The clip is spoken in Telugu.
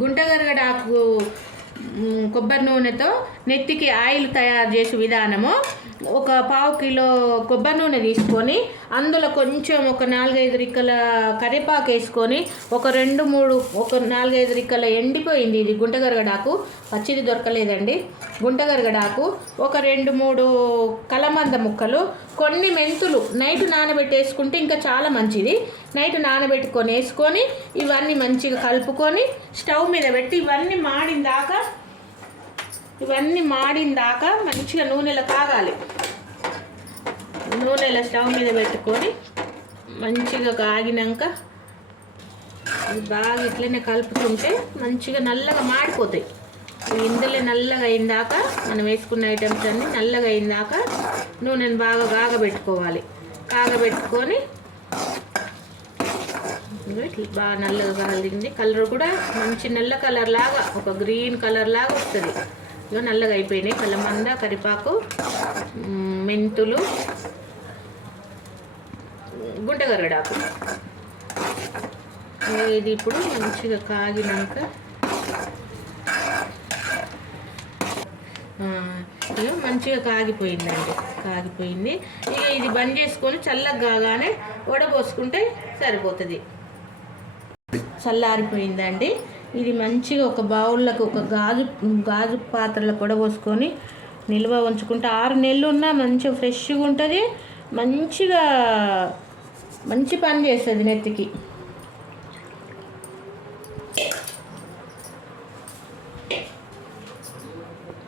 గుంటగరగడాకు కొబ్బరి నూనెతో నెత్తికి ఆయిల్ తయారు చేసే విధానము. ఒక పావు కిలో కొబ్బరి నూనె తీసుకొని అందులో కొంచెం ఒక నాలుగైదు రిక్కల కరివేపాకు వేసుకొని ఒక రెండు మూడు ఒక నాలుగైదు రిక్కల ఎండిపోయింది ఇది గుంటగరగడాకు. పచ్చిది దొరకలేదండి. గుంటగరగడాకు ఒక రెండు మూడు కలమంద ముక్కలు కొన్ని మెంతులు నైట్ నానబెట్టేసుకుంటే ఇంకా చాలా మంచిది. నైట్ నానబెట్టుకొని వేసుకొని ఇవన్నీ మంచిగా కలుపుకొని స్టవ్ మీద పెట్టి ఇవన్నీ మాడిన దాకా ఇవన్నీ మాడిన దాకా మంచిగా నూనెలో కాగాలి. నూనెలో స్టవ్ మీద పెట్టుకొని మంచిగా కాగినాక బాగా ఇట్లనే కలుపుకుంటే మంచిగా నల్లగా మాడిపోతాయి. ఇందులో నల్లగా అయిందాక మనం వేసుకున్న ఐటమ్స్ అన్నీ నల్లగా అయిందాక నూనెను బాగా కాగబెట్టుకోవాలి. కాగబెట్టుకొని బాగా నల్లగా కాలింది. కలర్ కూడా మంచి నల్ల కలర్ లాగా ఒక గ్రీన్ కలర్ లాగా వస్తుంది. ఇక నల్లగా అయిపోయినాయి. కలమంద కరిపాకు మెంతులు గుంటగరడాకు ఇది ఇప్పుడు మంచిగా కాగినాక మంచిగా కాగిపోయిందండి. కాగిపోయింది. ఇక ఇది బంద్ చేసుకొని చల్లగా కాగానే వడపోసుకుంటే సరిపోతుంది. చల్లారిపోయిందండి. ఇది మంచిగా ఒక బౌల్లోకి ఒక గాజు గాజు పాత్రలో పొడబోసుకొని నిల్వ ఉంచుకుంటే ఆరు నెలలు ఉన్నా మంచిగా ఫ్రెష్గా ఉంటుంది. మంచిగా మంచి పని చేస్తుంది నెత్తికి.